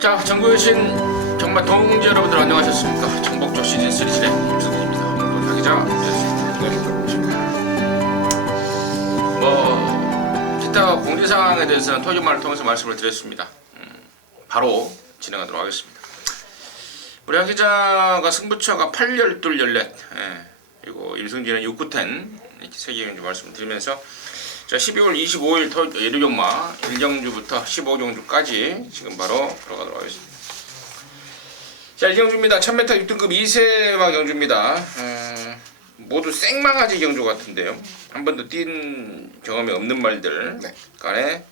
자, 전국에 계신 정말 동지 여러분들 안녕하셨습니까? 정복조 시즌 3 진행 김승국입니다. 오늘도 자기자 기타 공지사항에 대해서는 토요일만을 통해서 말씀을 드렸습니다. 바로 진행하도록 하겠습니다. 우리 하 기자가 승부처가 8열둘 14, 그리고 임승진은 6구텐 이렇게 세 개 경주 말씀을 드리면서 자, 12월 25일 토요일 일요경마 1경주부터 15경주까지 지금 바로 들어가도록 하겠습니다. 자, 1경주입니다. 1000m 6등급 2세마 경주입니다. 모두 생망아지 경주 같은데요. 한 번도 뛴 경험이 없는 말들 간에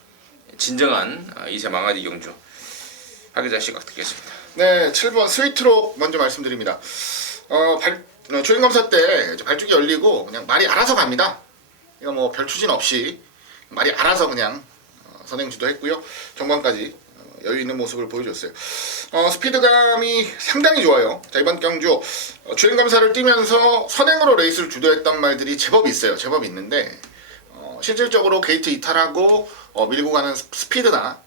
진정한 2세 망아지 경주. 하기자 시각 듣겠습니다. 네, 7번 스위트록 먼저 말씀드립니다. 주행검사 때 발주기 열리고 그냥 말이 알아서 갑니다. 이거 뭐 별 추진 없이 말이 알아서 그냥 선행 주도했고요. 정관까지 여유 있는 모습을 보여줬어요. 스피드감이 상당히 좋아요. 자, 이번 경주 주행검사를 뛰면서 선행으로 레이스를 주도했던 말들이 제법 있어요. 제법 있는데 실질적으로 게이트 이탈하고 밀고 가는 스피드나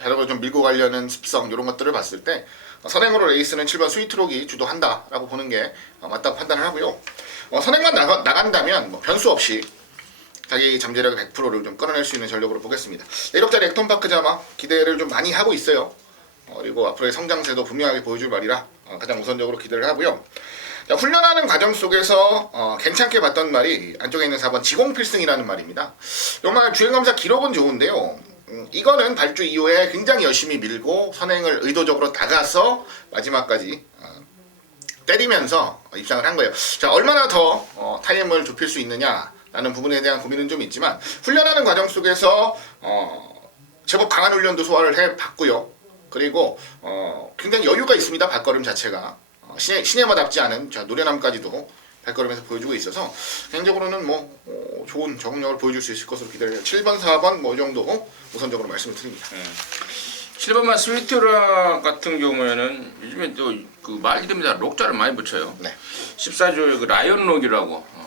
자력을 좀 밀고 가려는 습성 이런 것들을 봤을 때 선행으로 레이스는 7번 스위트록이 주도한다라고 보는 게 맞다고 판단을 하고요. 선행만 나간다면 뭐 변수 없이 자기 잠재력 100%를 좀 끌어낼 수 있는 전력으로 보겠습니다. 1억짜리 액톤파크 자마 기대를 좀 많이 하고 있어요. 그리고 앞으로의 성장세도 분명하게 보여줄 말이라 가장 우선적으로 기대를 하고요. 자, 훈련하는 과정 속에서 괜찮게 봤던 말이 안쪽에 있는 4번 지공필승이라는 말입니다. 이 말 주행검사 기록은 좋은데요. 이거는 발주 이후에 굉장히 열심히 밀고 선행을 의도적으로 나가서 마지막까지 때리면서 입상을 한 거예요. 자, 얼마나 더 타임을 좁힐 수 있느냐 라는 부분에 대한 고민은 좀 있지만 훈련하는 과정 속에서 제법 강한 훈련도 소화를 해봤고요. 그리고 굉장히 여유가 있습니다. 발걸음 자체가 시네마답지 않은 노련함까지도 발걸음에서 보여주고 있어서 개인적으로는 좋은 적응력을 보여줄 수 있을 것으로 기대를 해요. 7번, 4번 뭐 이 정도 우선적으로 말씀을 드립니다. 7번만 스위트락 같은 경우에는 요즘에 또 그 말 이름에다 록자를 많이 붙여요. 네. 14조의 그 라이언록이라고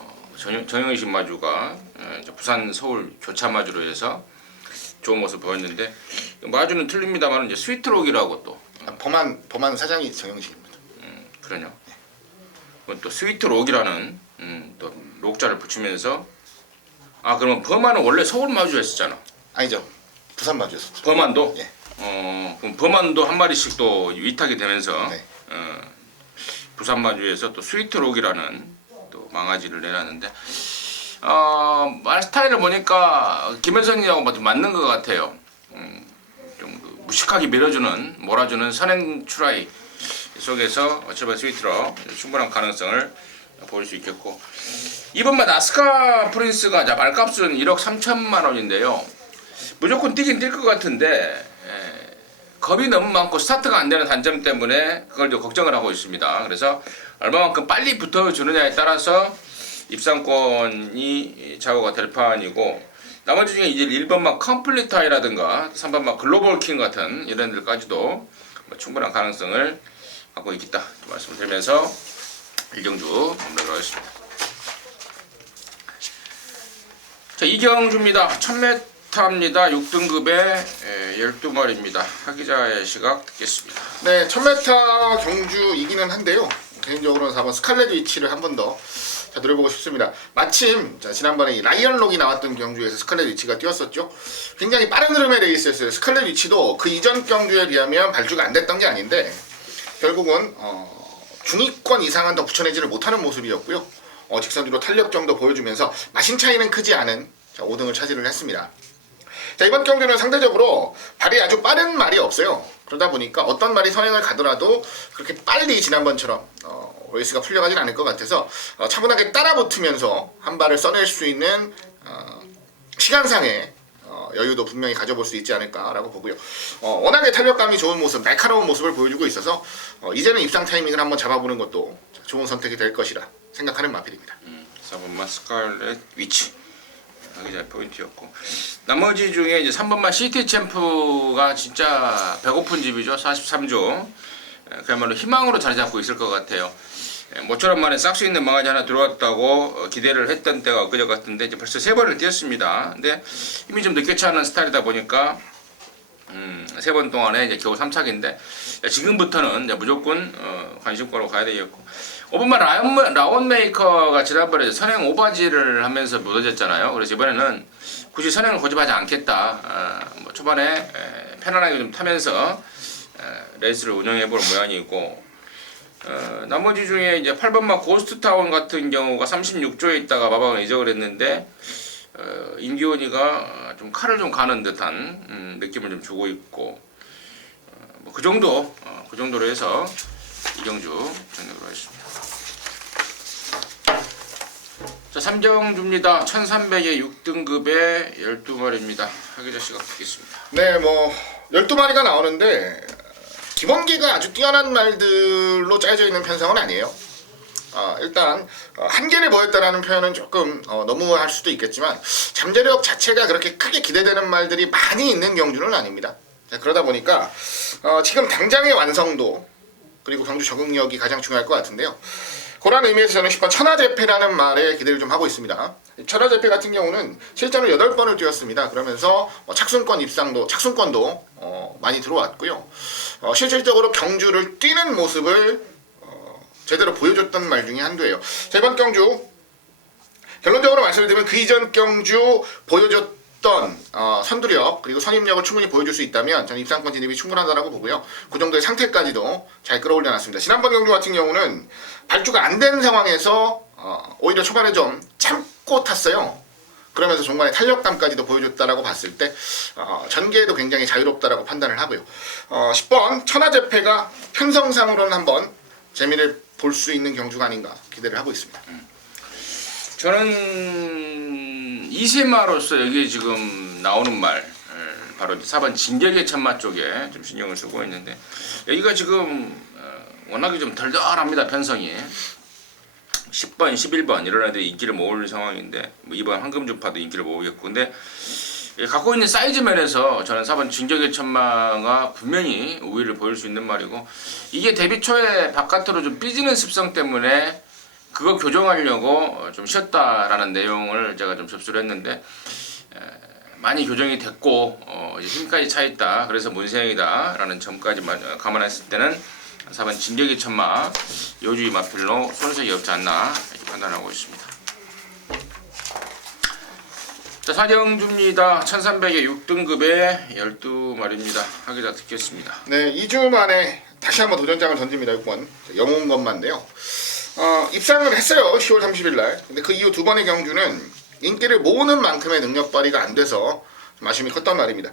정영식 마주가 부산 서울 교차 마주로 해서 좋은 모습 보였는데 마주는 틀립니다만 이제 스위트록이라고 또 범한 사장이 정영식입니다. 그러냐. 또 스위트록이라는 또 록자를 붙이면서 그러면 범한은 원래 서울 마주였었잖아. 아니죠. 부산 마주였었죠. 범한도? 예. 그럼 범한도 한 마리씩 또 위탁이 되면서 네. 부산 마주에서 또 스위트록이라는 또 망아지를 내놨는데 말 스타일을 보니까 김혜선이하고 좀 맞는 것 같아요. 좀 무식하게 밀어주는 몰아주는 선행 추라이 속에서 어차피 스위트록 충분한 가능성을 보일 수 있겠고 2번만 아스카 프린스가 말값은 1억 3천만 원인데요. 무조건 뛰긴 뛸 것 같은데 겁이 너무 많고 스타트가 안 되는 단점 때문에 그걸 좀 걱정을 하고 있습니다. 그래서 얼마만큼 빨리 붙어주느냐에 따라서 입상권이 좌우가 될 판이고 나머지 중에 이제 1번만 컴플리타이라든가 3번만 글로벌 킹 같은 이런 데까지도 충분한 가능성을 갖고 있겠다 말씀을 드리면서 1경주 마무리하도록 하겠습니다. 자, 2경주입니다. 1000m입니다. 6등급에 12마리입니다. 하기자의 시각 듣겠습니다. 네, 1000m 경주이기는 한데요. 개인적으로는 4번 스칼렛 위치를 한 번 더 노려보고 싶습니다. 마침 지난번에 라이언록이 나왔던 경주에서 스칼렛 위치가 뛰었었죠. 굉장히 빠른 흐름의 레이스였어요. 스칼렛 위치도 그 이전 경주에 비하면 발주가 안 됐던 게 아닌데 결국은 중위권 이상은 더 붙여내지를 못하는 모습이었고요. 직선주로 탄력 정도 보여주면서 마신 차이는 크지 않은 5등을 차지를 했습니다. 자, 이번 경주는 상대적으로 발이 아주 빠른 말이 없어요. 그러다 보니까 어떤 말이 선행을 가더라도 그렇게 빨리 지난번처럼 레이스가 풀려가진 않을 것 같아서 차분하게 따라붙으면서 한 발을 써낼 수 있는 시간상의 여유도 분명히 가져볼 수 있지 않을까라고 보고요. 워낙에 탄력감이 좋은 모습, 날카로운 모습을 보여주고 있어서 이제는 입상 타이밍을 한번 잡아보는 것도 좋은 선택이 될 것이라 생각하는 마필입니다. 4번만 스칼렛 위치 하기자 포인트였고 나머지 중에 이제 3번만 시티 챔프가 진짜 배고픈 집이죠. 43조 그야말로 희망으로 자리 잡고 있을 것 같아요. 모처럼 만에 싹 수 있는 망아지 하나 들어왔다고 기대를 했던 때가 엊그제 같은데 이제 벌써 3번을 뛰었습니다. 근데 이미 좀 늦게 차는 스타일이다 보니까 세 번 동안에 이제 겨우 3착인데 지금부터는 이제 무조건 관심가로 가야 되겠고. 오버만 라운 메이커가 지난번에 선행 오바지를 하면서 무너졌잖아요. 그래서 이번에는 굳이 선행을 고집하지 않겠다. 뭐 초반에 편안하게 좀 타면서 레이스를 운영해볼 모양이고, 나머지 중에 이제 8번마 고스트타운 같은 경우가 36조에 있다가 마방을 이적을 했는데 임기원이가 좀 칼을 좀 가는 듯한 느낌을 좀 주고 있고, 뭐 그 정도로 해서 이경주 정리하도록 하겠습니다. 자, 3경주입니다. 1300에 6등급에 12마리입니다. 하기자 씨가 듣겠습니다. 네, 뭐 12마리가 나오는데 기본기가 아주 뛰어난 말들로 짜여져 있는 편성은 아니에요. 일단 한계를 보였다라는 표현은 조금 너무할 수도 있겠지만 잠재력 자체가 그렇게 크게 기대되는 말들이 많이 있는 경주는 아닙니다. 자, 그러다 보니까 지금 당장의 완성도 그리고 경주 적응력이 가장 중요할 것 같은데요. 그런 의미에서 저는 10번 천하제패라는 말에 기대를 좀 하고 있습니다. 천하제패 같은 경우는 실전을 8번을 뛰었습니다. 그러면서 착순권도 많이 들어왔고요. 실질적으로 경주를 뛰는 모습을 제대로 보여줬던 말 중에 한두예요. 자, 이번 경주 결론적으로 말씀을 드리면 그 이전 경주 보여줬던 선두력 그리고 선임력을 충분히 보여줄 수 있다면 저는 입상권 진입이 충분하다고 보고요. 그 정도의 상태까지도 잘 끌어올려놨습니다. 지난번 경주 같은 경우는 발주가 안 된 상황에서 오히려 초반에 좀 참고 탔어요. 그러면서 중간에 탄력감까지도 보여줬다라고 봤을 때 전개에도 굉장히 자유롭다라고 판단을 하고요. 10번 천하제패가 편성상으로는 한번 재미를 볼 수 있는 경주가 아닌가 기대를 하고 있습니다. 저는 이세마로서 여기 지금 나오는 말 바로 4번 진격의 천마 쪽에 좀 신경을 쓰고 있는데, 여기가 지금 워낙에 좀 덜덜합니다. 편성이 10번, 11번 이런 애들이 인기를 모을 상황인데, 뭐 이번 황금주파도 인기를 모으겠고, 근데 갖고 있는 사이즈 면에서 저는 4번 진격의 천마가 분명히 우위를 보일 수 있는 말이고, 이게 데뷔 초에 바깥으로 좀 삐지는 습성 때문에 그거 교정하려고 좀 쉬었다라는 내용을 제가 좀 접수를 했는데, 많이 교정이 됐고 이제 힘까지 차 있다. 그래서 문세영이다라는 점까지 감안했을 때는 4번 진격의 천마 요주의 마필로 손색이 없지 않나 이렇게 판단하고 있습니다. 자, 사경주입니다. 1300에 6등급에 12마리입니다. 하기자 듣겠습니다. 네, 2주 만에 다시 한번 도전장을 던집니다. 6번 영웅건마인데요. 입상을 했어요. 10월 30일 날. 근데 그 이후 두 번의 경주는 인기를 모으는 만큼의 능력 발휘가 안 돼서 좀 아쉬움이 컸단 말입니다.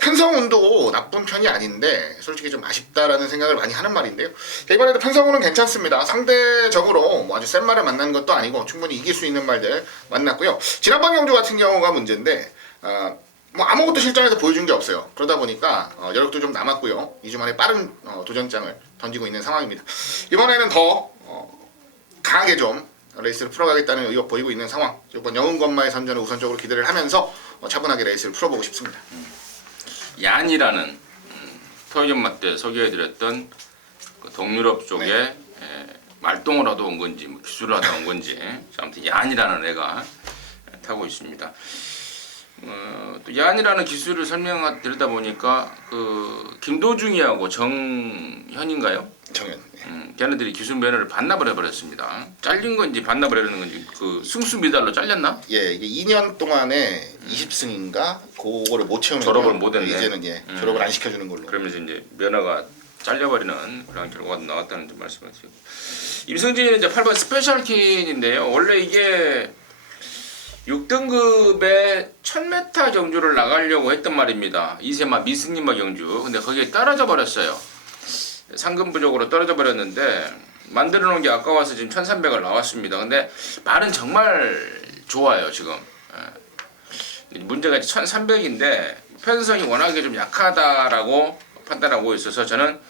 편성운도 나쁜 편이 아닌데 솔직히 좀 아쉽다라는 생각을 많이 하는 말인데요. 이번에도 편성운은 괜찮습니다. 상대적으로 뭐 아주 센 말을 만난 것도 아니고 충분히 이길 수 있는 말들 만났고요. 지난번 경주 같은 경우가 문제인데 뭐 아무것도 실전에서 보여준 게 없어요. 그러다 보니까 여력도 좀 남았고요. 2주 만에 빠른 도전장을 던지고 있는 상황입니다. 이번에는 더 강하게 좀 레이스를 풀어가겠다는 의욕 보이고 있는 상황. 이번 영웅건마의 선전을 우선적으로 기대를 하면서 차분하게 레이스를 풀어보고 싶습니다. 얀이라는 토요전마 때 소개해드렸던 그 동유럽 쪽에 네. 말동을 하다 온 건지 뭐 기술을 하다 온 건지 아무튼 얀이라는 애가 타고 있습니다. 또 얀이라는 기술을 설명드리다 보니까 그 김도중이하고 정현인가요? 정현. 걔네들이 기술 면허를 반납을 해버렸습니다. 잘린 건지 반납을 해버리는 건지 그 승수 미달로 잘렸나? 예, 이게 2년 동안에 20승인가 그거를 못 채우면 졸업을 못 했네. 이제는 졸업을 안 시켜주는 걸로. 그러면서 이제 면허가 잘려버리는 그런 결과가 나왔다는 좀 말씀을 드리고, 임승진이는 이제 8번 스페셜킨인데요. 원래 이게 6등급에 1000m 경주를 나가려고 했던 말입니다. 이세마 미승님마 경주. 근데 거기에 떨어져 버렸어요. 상금 부족으로 떨어져 버렸는데 만들어 놓은 게 아까워서 지금 1300을 나왔습니다. 근데 말은 정말 좋아요 지금. 문제가 1300인데 편성이 워낙에 좀 약하다라고 판단하고 있어서 저는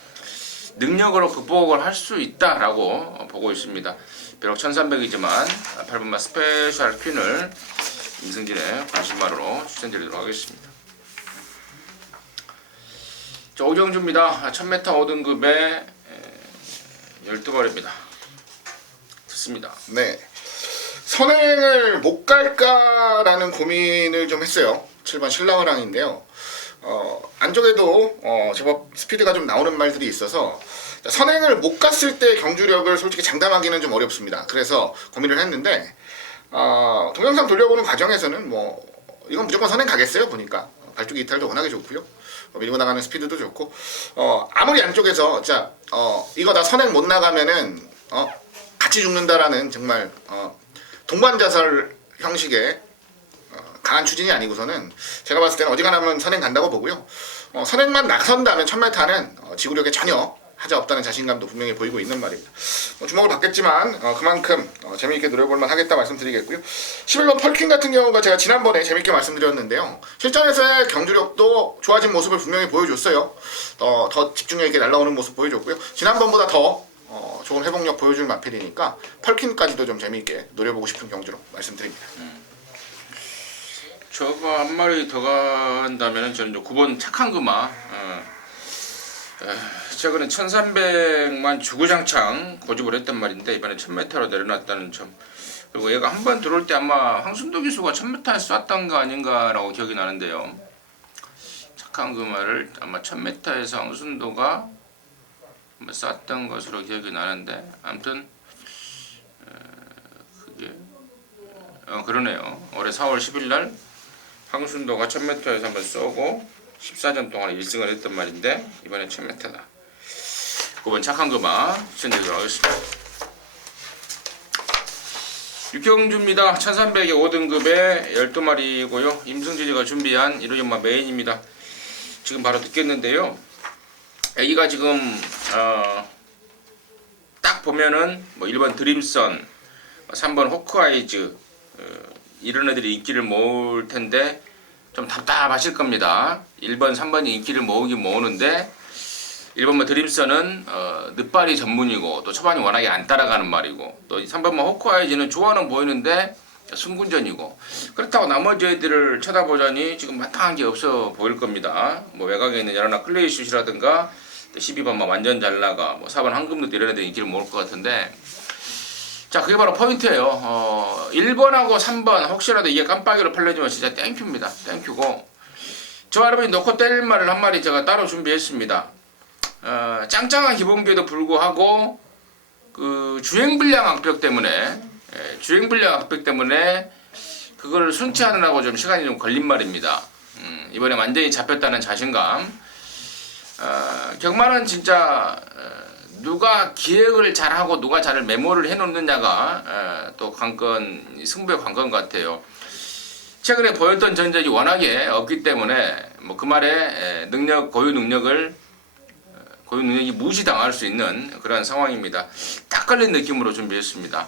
능력으로 극복을 할 수 있다라고 보고 있습니다. 비록 1300이지만 8번마 스페셜 퀸을 임승진의 관심마루로 추천드리도록 하겠습니다. 자, 오경주입니다. 1000m 5등급에 12마리입니다. 듣습니다. 네. 선행을 못 갈까라는 고민을 좀 했어요. 7번 신라호랑인데요. 안쪽에도 제법 스피드가 좀 나오는 말들이 있어서 선행을 못 갔을 때 경주력을 솔직히 장담하기는 좀 어렵습니다. 그래서 고민을 했는데 동영상 돌려보는 과정에서는 뭐 이건 무조건 선행 가겠어요. 보니까 발주기 이탈도 워낙에 좋고요. 밀고 나가는 스피드도 좋고 아무리 안쪽에서 자 이거 나 선행 못 나가면은 같이 죽는다라는 정말 동반자살 형식의 강한 추진이 아니고서는 제가 봤을 때는 어지간하면 선행 간다고 보고요. 선행만 나선다면 1000m는 지구력에 전혀 하자 없다는 자신감도 분명히 보이고 있는 말입니다. 주목을 받겠지만 그만큼 재미있게 노려볼만 하겠다 말씀드리겠고요. 11번 펄킨 같은 경우가 제가 지난번에 재미있게 말씀드렸는데요. 실전에서의 경주력도 좋아진 모습을 분명히 보여줬어요. 더 집중력 있게 날아오는 모습 보여줬고요. 지난번보다 더 좋은 회복력 보여줄 마필이니까 펄킨까지도 좀 재미있게 노려보고 싶은 경주로 말씀드립니다. 저거 한 마리 더 간다면 저는 9번 착한 금마 최근에 1300만 주구장창 고집을 했단 말인데 이번에 1000m로 내려놨다는 점, 그리고 얘가 한 번 들어올 때 아마 황순도 기수가 1000m에 쐈던 거 아닌가라고 기억이 나는데요. 착한 금마를 아마 1000m에서 황순도가 쐈던 것으로 기억이 나는데 아무튼 그게 그러네요. 올해 4월 10일날 황순도가 1000m에서 한번 쏘고 14년 동안 1승을 했단 말인데 이번에 1000m다. 9번 착한 금마 추천드리도록 하겠습니다. 육경주입니다. 1300의 5등급에 12마리고요. 임승진이가 준비한 일요연마 메인입니다. 지금 바로 듣겠는데요. 애기가 지금 딱 보면은 뭐 1번 드림선, 3번 호크아이즈 이런 애들이 인기를 모을 텐데 좀 답답하실 겁니다. 1번, 3번이 인기를 모으긴 모으는데 1번만 드림선은 늦발이 전문이고 또 초반이 워낙에 안 따라가는 말이고 또 3번만 호크아이즈는 좋아는 보이는데 승군전이고 그렇다고 나머지 애들을 쳐다보자니 지금 마땅한 게 없어 보일 겁니다. 뭐 외곽에 있는 여러나 클레이슛이라든가 12번만 완전 잘 나가 뭐 4번 황금도 이런 애들 인기를 모을 것 같은데 자 그게 바로 포인트예요. 1번하고 3번 혹시라도 이게 깜빡이로 팔려주면 진짜 땡큐입니다. 땡큐고 저 여러분이 놓고 때릴 말을 한 마리 제가 따로 준비했습니다. 짱짱한 기본기에도 불구하고 그 주행불량 악벽 때문에 그걸 순치하느라고 좀 시간이 좀 걸린 말입니다. 이번에 완전히 잡혔다는 자신감. 경마는 진짜 누가 기획을 잘하고 누가 잘 메모를 해놓느냐가 또 관건, 승부의 관건 같아요. 최근에 보였던 전적이 워낙에 없기 때문에 뭐 그 말에 고유 능력이 무시당할 수 있는 그런 상황입니다. 딱 걸린 느낌으로 준비했습니다.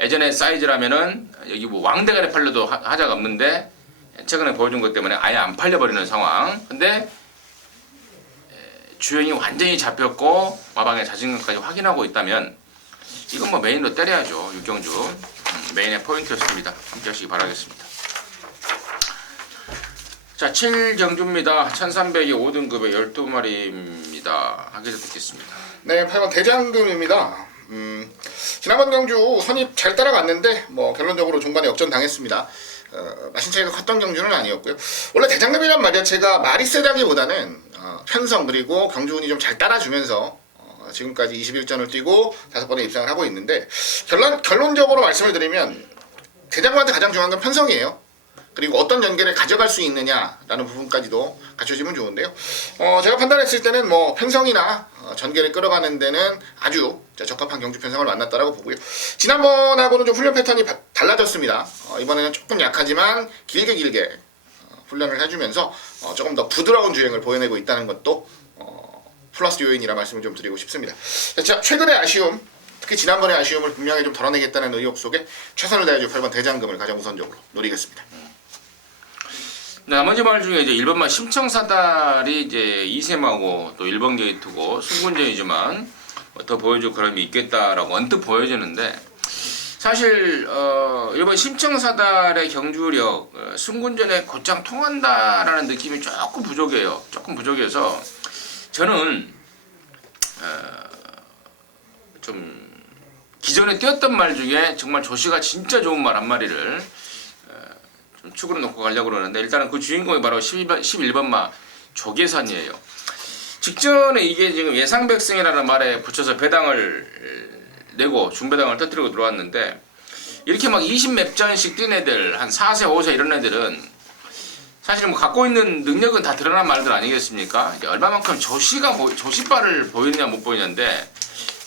예전에 사이즈라면은 여기 뭐 왕대가리 팔려도 하자가 없는데 최근에 보여준 것 때문에 아예 안 팔려버리는 상황. 근데 주행이 완전히 잡혔고 마방의 자신감까지 확인하고 있다면 이건 뭐 메인으로 때려야죠. 육경주 메인의 포인트였습니다. 함께 하시기 바라겠습니다. 자 7경주입니다. 1300이 5등급의 12마리입니다. 하기서 듣겠습니다. 네, 8번 대장금입니다. 지난번 경주 선입 잘 따라갔는데 뭐 결론적으로 종반에 역전 당했습니다. 마신 차이가 컸던 경주는 아니었고요. 원래 대장금이란 말 자체가 말이 세다기보다는 편성 그리고 경주운이 좀 잘 따라주면서 지금까지 21전을 뛰고 5번에 입상을 하고 있는데 결론적으로 말씀을 드리면 대장금한테 가장 중요한 건 편성이에요. 그리고 어떤 전개를 가져갈 수 있느냐라는 부분까지도 갖춰지면 좋은데요. 제가 판단했을 때는 뭐 편성이나 전개를 끌어가는 데는 아주 적합한 경주 편성을 만났다라고 보고요. 지난번하고는 좀 훈련 패턴이 달라졌습니다. 이번에는 조금 약하지만 길게 훈련을 해주면서 조금 더 부드러운 주행을 보여내고 있다는 것도 플러스 요인이라 말씀을 좀 드리고 싶습니다. 자, 최근의 아쉬움, 특히 지난번의 아쉬움을 분명히 좀 덜어내겠다는 의욕 속에 최선을 다해줄 8번 대장금을 가장 우선적으로 노리겠습니다. 나머지 말 중에 이제 1번만 심청사달이 이제 2셈하고 또 1번 게이트고 승군전이지만 더 보여줄 그런 게 있겠다라고 언뜻 보여지는데 사실 1번 심청사달의 경주력 승군전에 곧장 통한다라는 느낌이 조금 부족해요. 조금 부족해서 저는 좀 기존에 뛰었던 말 중에 정말 조시가 진짜 좋은 말 한 마리를 좀 축으로 놓고 가려고 그러는데 일단은 그 주인공이 바로 11번마 조계산이에요. 직전에 이게 지금 예상백승이라는 말에 붙여서 배당을 내고 중배당을 터뜨리고 들어왔는데 이렇게 막 20몇 전씩 뛴 애들 한 4세 5세 이런 애들은 사실 뭐 갖고 있는 능력은 다 드러난 말들 아니겠습니까? 이제 얼마만큼 조시발을 보였냐 못 보였냐인데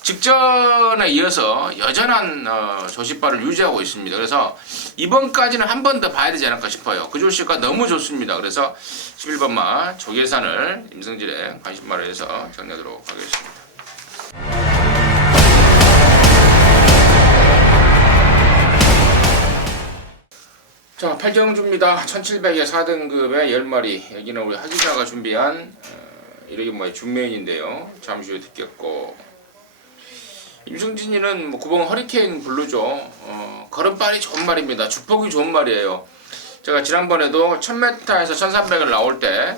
직전에 이어서 여전한 조시발을 유지하고 있습니다. 그래서 이번까지는 한 번 더 봐야 되지 않을까 싶어요. 그 조시가 너무 좋습니다. 그래서 11번마 조계산을 임성질의 관심마로 해서 정리하도록 하겠습니다. 자, 8경주입니다. 1700에 4등급의 10마리. 여기는 우리 하기자가 준비한 이렇게 뭐 준메인인데요. 잠시 후에 듣겠고 임승진이는 뭐 9번 허리케인 블루죠. 걸음발이 좋은 말입니다. 주폭이 좋은 말이에요. 제가 지난번에도 1000m에서 1300을 나올 때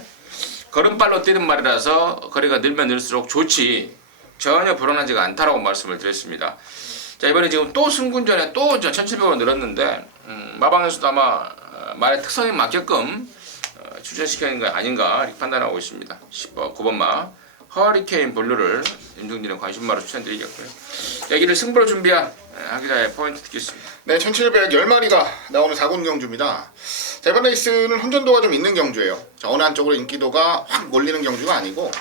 걸음발로 뛰는 말이라서 거리가 늘면 늘수록 좋지 전혀 불안하지가 않다라고 말씀을 드렸습니다. 자, 이번에 지금 또 승군전에 또 1700원 늘었는데 마방에서도 아마 말의 특성에 맞게끔 추천시키는 거 아닌가 이렇게 판단하고 있습니다. 9번마 허리케인 블루를 임승진의 관심마로 추천드리겠고요. 여기를 승부로 준비한 하기자의 포인트 듣겠습니다. 네, 1700 10마리가 나오는 4군 경주입니다. 자, 이번 레이스는 혼전도가 좀 있는 경주예요. 자, 어느 한쪽으로 인기도가 확 몰리는 경주가 아니고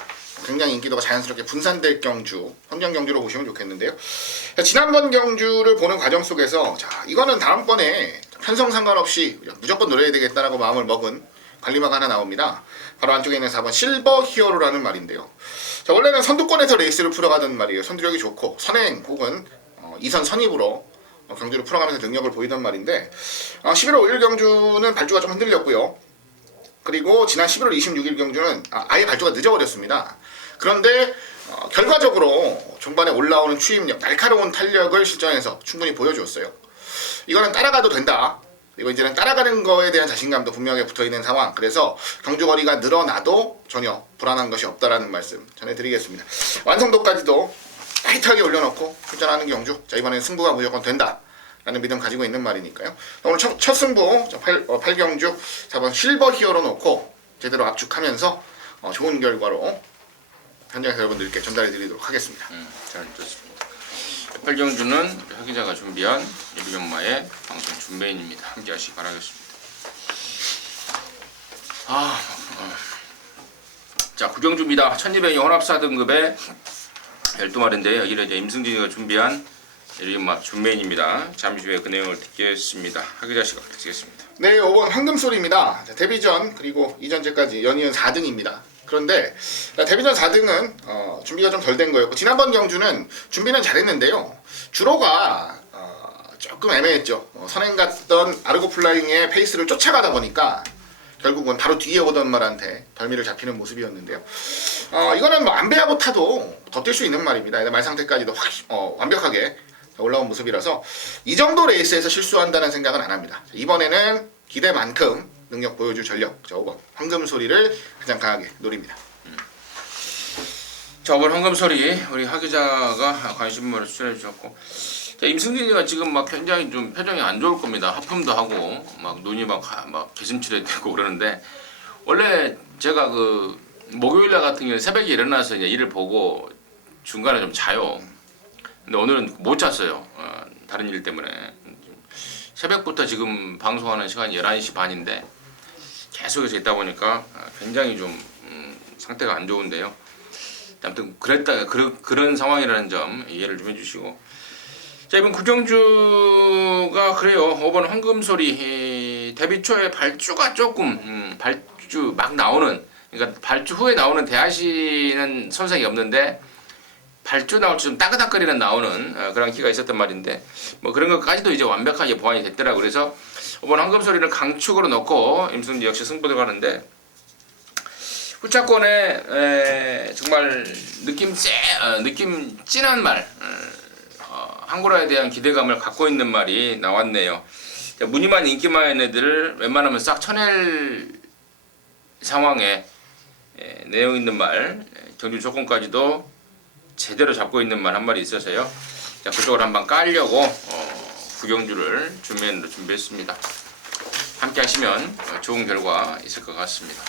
굉장히 인기도가 자연스럽게 분산될 경주, 혼전 경주로 보시면 좋겠는데요. 자, 지난번 경주를 보는 과정 속에서 자, 이거는 다음번에 편성 상관없이 무조건 노려야 되겠다라고 마음을 먹은 관리마가 하나 나옵니다. 바로 안쪽에 있는 4번 실버 히어로라는 말인데요. 자, 원래는 선두권에서 레이스를 풀어가던 말이에요. 선두력이 좋고 선행 혹은 2선 선입으로 경주를 풀어가면서 능력을 보이던 말인데 11월 5일 경주는 발주가 좀 흔들렸고요. 그리고 지난 11월 26일 경주는 아예 발주가 늦어버렸습니다. 그런데 결과적으로 종반에 올라오는 추임력, 날카로운 탄력을 실전에서 충분히 보여주었어요. 이거는 따라가도 된다. 그리고 이제는 따라가는 거에 대한 자신감도 분명하게 붙어있는 상황. 그래서 경주거리가 늘어나도 전혀 불안한 것이 없다라는 말씀 전해드리겠습니다. 완성도까지도 타이트하게 올려놓고 출전하는 경주. 자, 이번엔 승부가 무조건 된다 라는 믿음 가지고 있는 말이니까요. 오늘 첫 승부 8경주 4번 실버 히어로 놓고 제대로 압축하면서 좋은 결과로 현장에서 여러분들께 전달해 드리도록 하겠습니다. 잘 좋습니다. 8경주는 하기자가 준비한 예비경마의 방송 준메인입니다. 함께 하시기 바라겠습니다. 자, 9경주입니다. 1200 혼합사 등급의 12마리인데요. 여기는 이제 임승진이가 준비한 예비경마 준메인입니다. 잠시 후에 그 내용을 듣겠습니다. 하기자 씨가 듣겠습니다. 네, 5번 황금소리입니다. 자, 데뷔전 그리고 이전제까지 연이은 4등입니다. 그런데 데뷔전 4등은 준비가 좀 덜 된 거였고 지난번 경주는 준비는 잘했는데요. 주로가 조금 애매했죠. 선행 갔던 아르고 플라잉의 페이스를 쫓아가다 보니까 결국은 바로 뒤에 오던 말한테 덜미를 잡히는 모습이었는데요. 이거는 뭐 안배하고 타도 더 뛸 수 있는 말입니다. 말 상태까지도 완벽하게 올라온 모습이라서 이 정도 레이스에서 실수한다는 생각은 안 합니다. 이번에는 기대만큼 능력 보여줄 전력, 자 5번 황금소리를 가장 강하게 노립니다. 자, 5번 황금소리 우리 하기자가 관심을 추천해 주셨고, 자, 임승진이가 지금 막 굉장히 좀 표정이 안 좋을 겁니다. 하품도 하고 막 눈이 막 개슴츠레 되고 그러는데 원래 제가 그 목요일날 같은 경우에 새벽에 일어나서 이제 일을 보고 중간에 좀 자요. 근데 오늘은 못 잤어요. 다른 일 때문에. 새벽부터 지금 방송하는 시간이 11시 반인데 계속해서 있다 보니까 굉장히 좀 상태가 안 좋은데요. 아무튼 그런 상황이라는 점 이해를 좀 해주시고, 자, 이번 구경주가 그래요. 5번 황금소리 데뷔 초에 발주가 조금 발주 막 나오는, 그러니까 발주 후에 나오는 대하시는 손색이 없는데 발주 나올 때 좀 따그닥거리는 나오는 그런 키가 있었단 말인데 뭐 그런 것까지도 이제 완벽하게 보완이 됐더라고. 그래서 5번 황금소리를 강축으로 넣고 임승진 역시 승부 들어가는데 후차권에 정말 느낌 진한 말, 한국어에 대한 기대감을 갖고 있는 말이 나왔네요. 무늬만 인기만 있는 애들을 웬만하면 싹 쳐낼 상황에 내용 있는 말, 경주 조건까지도 제대로 잡고 있는 말 한 마리 있어서요. 자, 그쪽을 한번 깔려고 구경주를 준비했습니다. 함께 하시면 좋은 결과 있을 것 같습니다.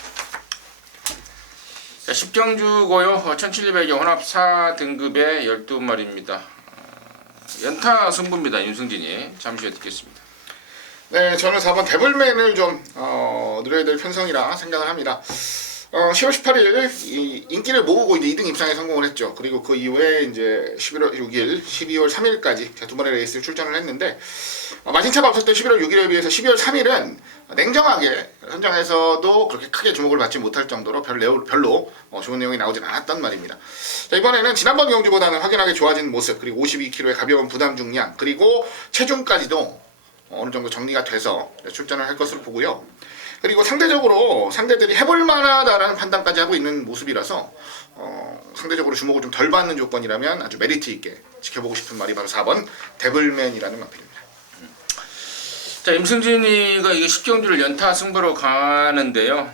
자, 10경주고요. 1700의 혼합 4등급의 12마리입니다. 연타 승부입니다. 윤승진이 잠시 후에 듣겠습니다. 네, 저는 4번 데블맨을 좀 누려야 될 편성이라 생각을 합니다. 10월 18일 인기를 모으고 이제 2등 입상에 성공을 했죠. 그리고 그 이후에 이제 11월 6일, 12월 3일까지 두 번의 레이스를 출전을 했는데 마진차가 없었던 11월 6일에 비해서 12월 3일은 냉정하게 현장에서도 그렇게 크게 주목을 받지 못할 정도로 별로 좋은 내용이 나오진 않았단 말입니다. 자, 이번에는 지난번 경주보다는 확연하게 좋아진 모습, 그리고 52kg의 가벼운 부담 중량, 그리고 체중까지도 어느 정도 정리가 돼서 출전을 할 것으로 보고요. 그리고 상대적으로 상대들이 해볼 만하다라는 판단까지 하고 있는 모습이라서 상대적으로 주목을 좀 덜 받는 조건이라면 아주 메리트 있게 지켜보고 싶은 말이 바로 4번 데블맨이라는 마필입니다. 자, 임승진이가 이게 10경주를 연타 승부로 가는데요.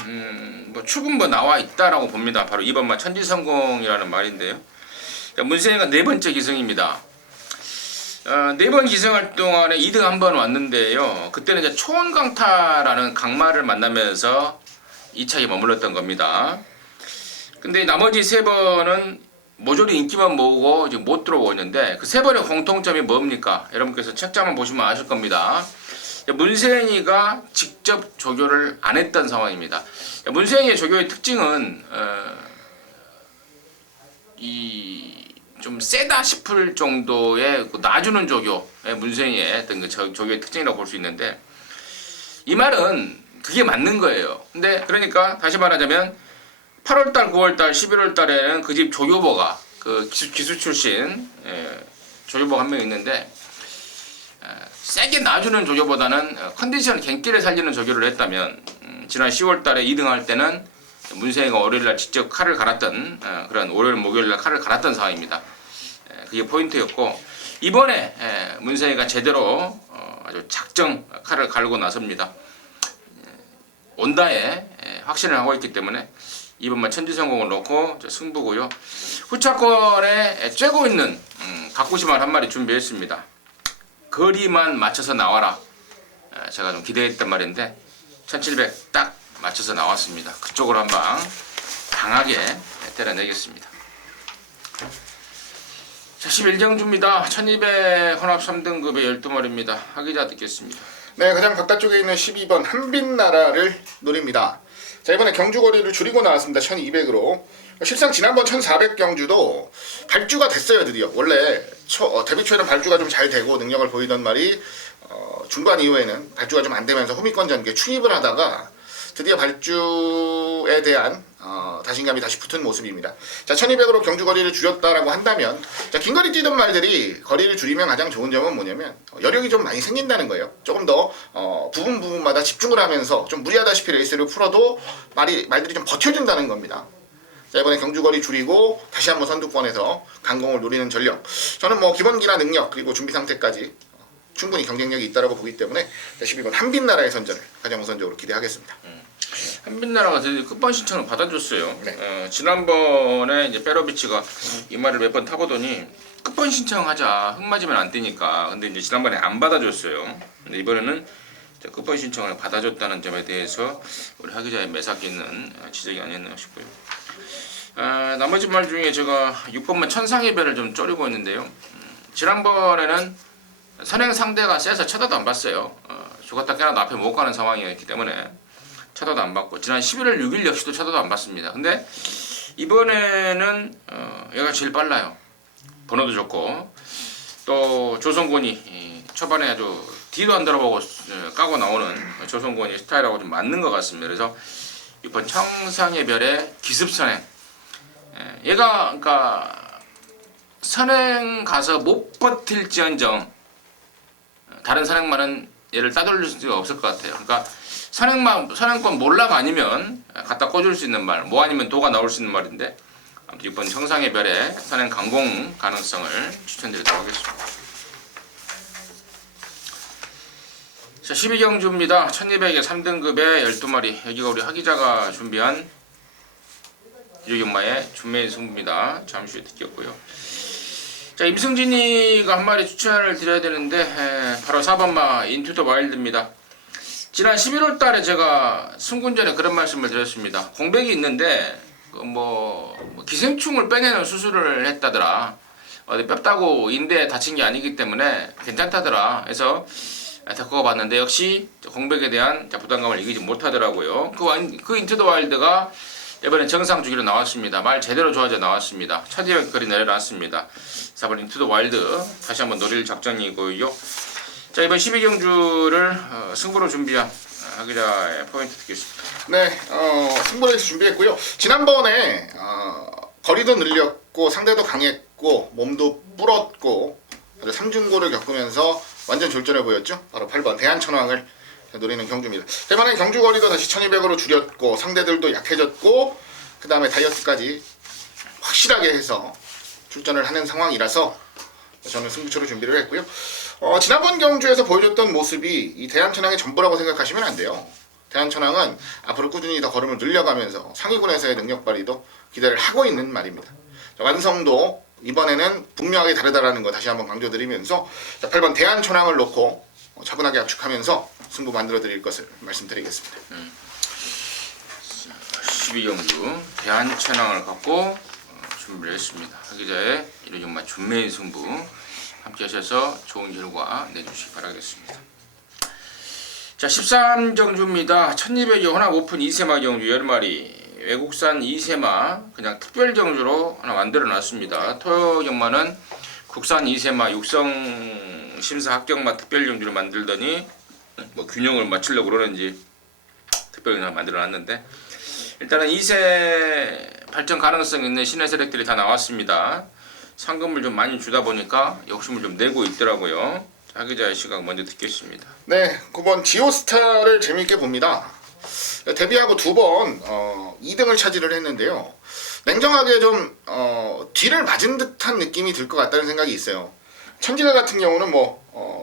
뭐 축은 뭐 나와 있다라고 봅니다. 바로 2번만 천지성공이라는 말인데요. 자, 문세희가 네 번째 기승입니다. 네 번 기승할 동안에 2등 한 번 왔는데요. 그때는 이제 초원강타라는 강마를 만나면서 2차에 머물렀던 겁니다. 근데 나머지 세 번은 모조리 인기만 모으고 이제 못 들어오고 있는데 그 세 번의 공통점이 뭡니까? 여러분께서 책자만 보시면 아실 겁니다. 문세인이가 직접 조교를 안 했던 상황입니다. 문세인이의 조교의 특징은 좀 세다 싶을 정도의 놔주는 조교, 문세인이의 어떤 그 조교의 특징이라고 볼 수 있는데 이 말은 그게 맞는 거예요. 근데 그러니까 다시 말하자면 8월달, 9월달, 11월달에는 그 집 조교보가 그 기수 출신 조교보가 한 명 있는데 세게 놔주는 조교보다는 컨디션 갱기를 살리는 조교를 했다면 지난 10월달에 2등할 때는 문세인이가 월요일날 직접 칼을 갈았던 그런 월요일 목요일날 칼을 갈았던 상황입니다. 그게 포인트였고 이번에 문세희가 제대로 아주 작정 칼을 갈고 나섭니다. 온다에 확신을 하고 있기 때문에 이번만 천지성공을 놓고 승부고요. 후차권에 쬐고 있는 가꾸시말 한 마리 준비했습니다. 거리만 맞춰서 나와라. 제가 좀 기대했단 말인데 1700 딱 맞춰서 나왔습니다. 그쪽으로 한 방 강하게 때려내겠습니다. 11경주입니다. 1200 혼합 3등급의 12마리입니다. 하기자 듣겠습니다. 네, 가장 바깥쪽에 있는 12번 한빛나라를 노립니다. 자, 이번에 경주거리를 줄이고 나왔습니다. 1200으로. 실상 지난번 1400경주도 발주가 됐어요. 드디어. 원래 데뷔 초에는 발주가 좀 잘 되고 능력을 보이던 말이 중반 이후에는 발주가 좀 안 되면서 후미권 전개 추입을 하다가 드디어 발주에 대한 자신감이 다시 붙은 모습입니다. 자, 1200으로 경주거리를 줄였다라고 한다면 자, 긴거리 뛰던 말들이 거리를 줄이면 가장 좋은 점은 뭐냐면 여력이 좀 많이 생긴다는 거예요. 조금 더 부분마다 집중을 하면서 좀 무리하다시피 레이스를 풀어도 말들이 좀 버텨준다는 겁니다. 자, 이번에 경주거리 줄이고 다시 한번 선두권에서 강공을 노리는 전력. 저는 뭐 기본기나 능력 그리고 준비 상태까지 충분히 경쟁력이 있다고 보기 때문에 12번 한빛나라의 선전을 가장 우선적으로 기대하겠습니다. 한빛나라가 드디어 끝번 신청을 받아줬어요. 네. 지난번에 이제 페로비치가 이 말을 몇 번 타보더니 끝번 신청하자. 흙 맞으면 안 되니까. 근데 이제 지난번에 안 받아줬어요. 근데 이번에는 끝번 신청을 받아줬다는 점에 대해서 우리 하기자의 매사기는 지적이 아니었나 싶고요. 나머지 말 중에 제가 6번만 천상의 별을 좀 쪼리고 있는데요. 지난번에는 선행 상대가 세서 쳐다도 안 봤어요. 죽었다 깨나도 앞에 못 가는 상황이었기 때문에 쳐다도 안 봤고 지난 11월 6일 역시도 쳐다도 안 봤습니다. 근데 이번에는 얘가 제일 빨라요. 번호도 좋고 또 조성곤이 초반에 아주 뒤도 안 들어보고 까고 나오는 조성곤이 스타일하고 좀 맞는 것 같습니다. 그래서 이번 청상의 별의 기습선행 얘가 그러니까 선행 가서 못 버틸지언정 다른 선행만은 얘를 따돌릴 수가 없을 것 같아요. 그러니까 선행권 몰락 아니면 갖다 꽂을 수 있는 말, 뭐 아니면 도가 나올 수 있는 말인데 아무튼 이번 청상의 별의 선행 강공 가능성을 추천드리도록 하겠습니다. 자, 12경주입니다. 1200의 3등급의 12마리. 여기가 우리 하기자가 준비한 유경마의 준매의 승부입니다. 잠시 후에 듣겠고요. 자, 임승진이가 한 마리 추천을 드려야 되는데 바로 4번마 인투 더 와일드입니다. 지난 11월 달에 제가 승군전에 그런 말씀을 드렸습니다. 공백이 있는데 뭐 기생충을 빼내는 수술을 했다더라. 어디 뼈 따고 인대에 다친 게 아니기 때문에 괜찮다더라. 해서 데리고 봤는데 역시 공백에 대한 부담감을 이기지 못하더라고요. 그 인투 더 와일드가 이번에 정상 주기로 나왔습니다. 말 제대로 좋아져 나왔습니다. 첫 이야기거리 내려놨습니다. 4번 인투 더 와일드 다시 한번 노릴 작전이고요. 자, 이번 12경주를 승부로 준비한 하기자의 포인트 듣겠습니다. 네, 승부를 해서 준비했고요. 지난번에 거리도 늘렸고 상대도 강했고 몸도 불었고 아주 삼중고를 겪으면서 완전 졸전해 보였죠. 바로 8번 대한천왕을 노리는 경주입니다. 이번엔 경주 거리도 다시 1200으로 줄였고 상대들도 약해졌고 그 다음에 다이어트까지 확실하게 해서 출전을 하는 상황이라서 저는 승부처로 준비를 했고요. 지난번 경주에서 보여줬던 모습이 이 대한천왕의 전부라고 생각하시면 안 돼요. 대한천왕은 앞으로 꾸준히 더 걸음을 늘려가면서 상위군에서의 능력 발휘도 기대를 하고 있는 말입니다. 완성도 이번에는 분명하게 다르다라는 거 다시 한번 강조드리면서 8번 대한천왕을 놓고 차분하게 압축하면서 승부 만들어 드릴 것을 말씀드리겠습니다. 12경주 대한천왕을 갖고 준비를 했습니다. 하기자의 1호 준매인 승부 함께 하셔서 좋은 결과 내주시기 바라겠습니다. 자, 13경주입니다. 1200여 혼합 오픈 2세마 경주 10마리 외국산 2세마 그냥 특별 경주로 하나 만들어 놨습니다. 토요경마는 국산 2세마 육성 심사 합격마 특별 경주를 만들더니 뭐 균형을 맞추려고 그러는지 특별 경주를 만들어 놨는데 일단은 2세 발전 가능성 있는 신의 세력들이 다 나왔습니다. 상금을 좀 많이 주다 보니까 욕심을 좀 내고 있더라고요. 하기자의 시각 먼저 듣겠습니다. 네, 9번 지오스타를 재미있게 봅니다. 데뷔하고 2번 2등을 차지를 했는데요. 냉정하게 좀 뒤를 맞은 듯한 느낌이 들 것 같다는 생각이 있어요. 천지가 같은 경우는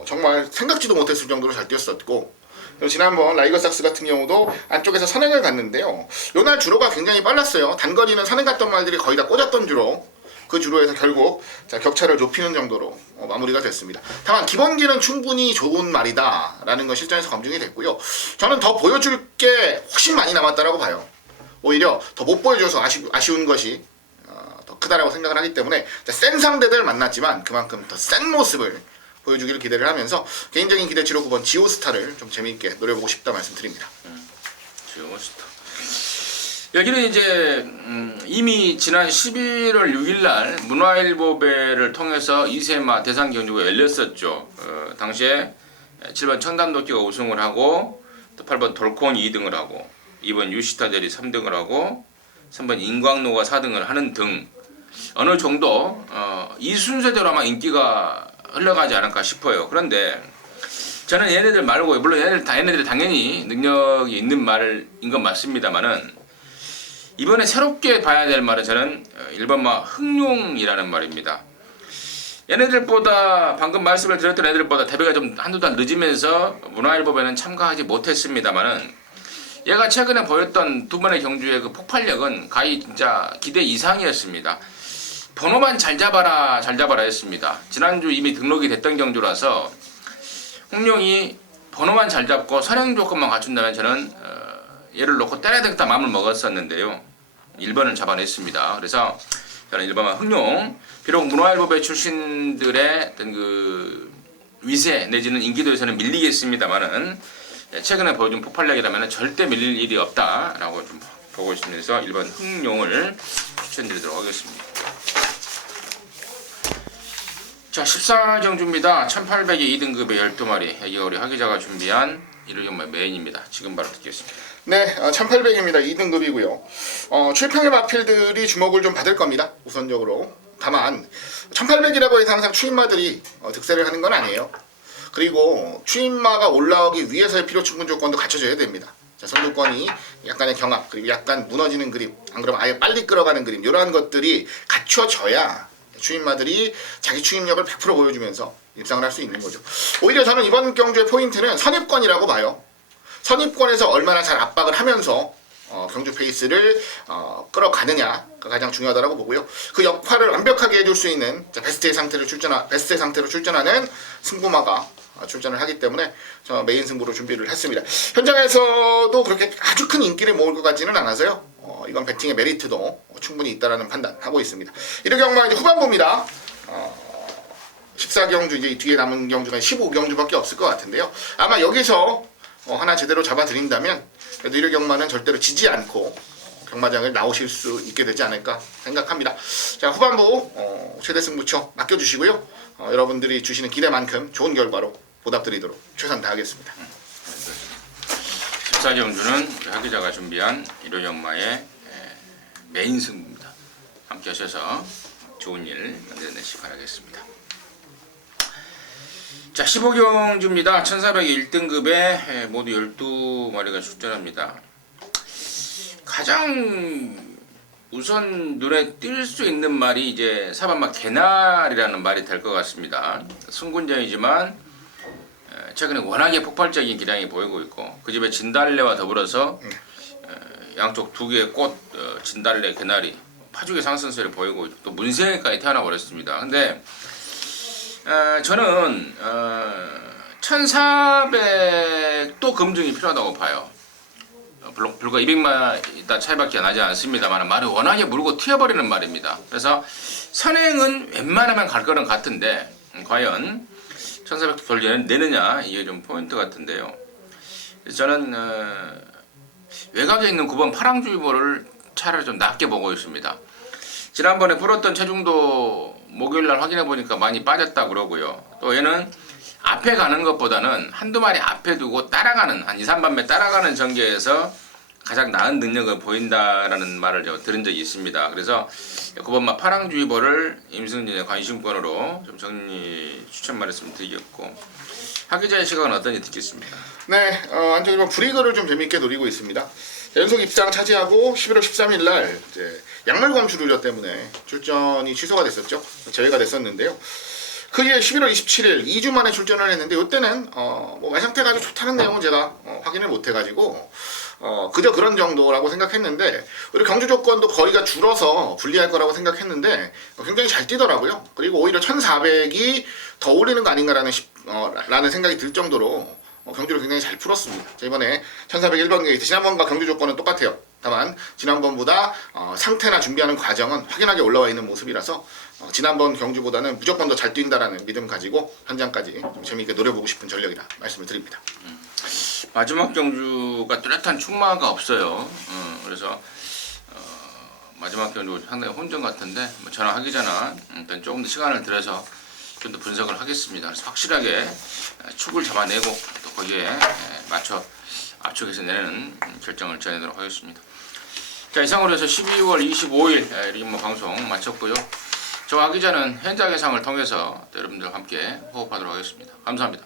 정말 생각지도 못했을 정도로 잘 뛰었었고 그리고 지난번 라이거삭스 같은 경우도 안쪽에서 선행을 갔는데요. 요날 주로가 굉장히 빨랐어요. 단거리는 선행 갔던 말들이 거의 다 꽂았던 주로 그 주로에서 결국 격차를 좁히는 정도로 마무리가 됐습니다. 다만 기본기는 충분히 좋은 말이다 라는 건 실전에서 검증이 됐고요. 저는 더 보여줄 게 훨씬 많이 남았다라고 봐요. 오히려 더 못 보여줘서 아쉬운 것이 더 크다라고 생각을 하기 때문에 센 상대들 만났지만 그만큼 더 센 모습을 보여주기를 기대를 하면서 개인적인 기대치로 9번 지오스타를 좀 재미있게 노려보고 싶다 말씀드립니다. 지오스타 여기는 이제 이미 지난 11월 6일날 문화일보배를 통해서 2세마 대상 경주가 열렸었죠. 당시에 7번 청담도끼가 우승을 하고 또 8번 돌콘이 2등을 하고 2번 유시타젤이 3등을 하고 3번 인광로가 4등을 하는 등 어느 정도 이 순서대로 아마 인기가 흘러가지 않을까 싶어요. 그런데 저는 얘네들 말고 물론 얘네들이 당연히 능력이 있는 말인 건 맞습니다만은 이번에 새롭게 봐야 될 말은 저는 1번마 흥룡이라는 말입니다. 얘네들보다 방금 말씀을 드렸던 애들보다 데뷔가 좀 한두 달 늦으면서 문화일보배는 참가하지 못했습니다만은 얘가 최근에 보였던 두 번의 경주의 그 폭발력은 가히 진짜 기대 이상이었습니다. 번호만 잘 잡아라 했습니다. 지난주 이미 등록이 됐던 경주라서 홍룡이 번호만 잘 잡고 선행 조건만 갖춘다면 저는 얘를 놓고 때려야 되겠다 마음을 먹었었는데요. 1번을 잡아냈습니다. 그래서 저는 1번만 흥룡 비록 문화일보배 출신들의 어떤 그 위세 내지는 인기도에서는 밀리겠습니다만은 최근에 보여준 폭발력이라면 절대 밀릴 일이 없다라고 좀 보고 있습니다. 그래서 1번 흥룡을 추천드리도록 하겠습니다. 자, 14경주입니다. 1800의 2등급의 12마리. 여기가 우리 하기자가 준비한 일요일경마 메인입니다. 지금 바로 듣겠습니다. 네, 1800입니다. 2등급이고요. 출평의 마필들이 주목을 좀 받을 겁니다. 우선적으로. 다만 1800이라고 해서 항상 추임마들이 득세를 하는 건 아니에요. 그리고 추임마가 올라오기 위해서의 필요 충분 조건도 갖춰져야 됩니다. 자, 선두권이 약간의 경합, 그리고 약간 무너지는 그림, 안 그러면 아예 빨리 끌어가는 그림, 이러한 것들이 갖춰져야 추임마들이 자기 추임력을 100% 보여주면서 입상을 할 수 있는 거죠. 오히려 저는 이번 경주의 포인트는 선입권이라고 봐요. 선입권에서 얼마나 잘 압박을 하면서 경주 페이스를 끌어가느냐가 가장 중요하다고 보고요. 그 역할을 완벽하게 해줄 수 있는 베스트의 상태로 출전하는 승부마가 출전을 하기 때문에 저 메인 승부로 준비를 했습니다. 현장에서도 그렇게 아주 큰 인기를 모을 것 같지는 않아서요. 이건 배팅의 메리트도 충분히 있다라는 판단하고 있습니다. 이렇게 경마 이제 후반부입니다. 14경주 이제 뒤에 남은 경주가 15경주밖에 없을 것 같은데요. 아마 여기서 하나 제대로 잡아드린다면 그래도 1회 경마는 절대로 지지 않고 경마장을 나오실 수 있게 되지 않을까 생각합니다. 자, 후반부 최대 승부처 맡겨주시고요. 여러분들이 주시는 기대만큼 좋은 결과로 보답드리도록 최선 다하겠습니다. 14경주는 하 기자가 준비한 1회 경마의 메인 승부입니다. 함께 하셔서 좋은 일 만들어내시기 바라겠습니다. 자, 15경주입니다. 1401등급에 모두 12마리가 출전합니다. 가장 우선 눈에 띌 수 있는 말이 이제 사반마 개날이라는 말이 될 것 같습니다. 승군장이지만 최근에 워낙에 폭발적인 기량이 보이고 있고 그 집에 진달래와 더불어서 양쪽 두 개의 꽃 진달래 개날이 파죽의 상승세를 보이고 또 문생에까지 태어나 버렸습니다. 근데 저는 1400도 검증이 필요하다고 봐요. 불과 200마리 차이밖에 나지 않습니다만 말이 워낙에 물고 튀어버리는 말입니다. 그래서 선행은 웬만하면 갈 거는 같은데 과연 1400도 돌려내느냐 이게 좀 포인트 같은데요. 그래서 저는 외곽에 있는 9번 파랑주의보를 차라리 좀 낮게 보고 있습니다. 지난번에 풀었던 체중도 목요일날 확인해 보니까 많이 빠졌다 그러고요. 또 얘는 앞에 가는 것보다는 한두 마리 앞에 두고 따라가는 한 2, 3반매 따라가는 전개에서 가장 나은 능력을 보인다라는 말을 제가 들은 적이 있습니다. 그래서 9번마 파랑주의보를 임승진의 관심권으로 좀 정리 추천 말씀 드리겠고 하 기자의 시각은 어떤지 듣겠습니다. 네, 안쪽에 브리거를 좀 재밌게 노리고 있습니다. 연속 입상 차지하고 11월 13일 날 이제 약물검 주류자 때문에 출전이 취소가 됐었죠. 제외가 됐었는데요. 그 이후에 11월 27일 2주 만에 출전을 했는데 이때는 뭐 상태가 아주 좋다는 내용은 제가 확인을 못 해가지고 그저 그런 정도라고 생각했는데 우리 경주 조건도 거리가 줄어서 불리할 거라고 생각했는데 굉장히 잘 뛰더라고요. 그리고 오히려 1400이 더 올리는 거 아닌가라는 라는 생각이 들 정도로 경주를 굉장히 잘 풀었습니다. 자, 이번에 1400 1번 게이트 지난번과 경주 조건은 똑같아요. 다만 지난번보다 상태나 준비하는 과정은 확연하게 올라와 있는 모습이라서 지난번 경주보다는 무조건 더 잘 뛴다라는 믿음 가지고 현장까지 좀 재미있게 노려보고 싶은 전력이라 말씀을 드립니다. 마지막 경주가 뚜렷한 충마가 없어요. 그래서 마지막 경주 상당히 혼전 같은데 저랑 하기 전에 일단 조금 더 시간을 들여서 좀 더 분석을 하겠습니다. 그래서 확실하게 축을 잡아내고 또 거기에 맞춰 압축해서 내는 결정을 전해도록 하겠습니다. 자, 이상으로 해서 12월 25일 리그 방송 마쳤고요. 저와 기자는 현장 예상을 통해서 여러분들과 함께 호흡하도록 하겠습니다. 감사합니다.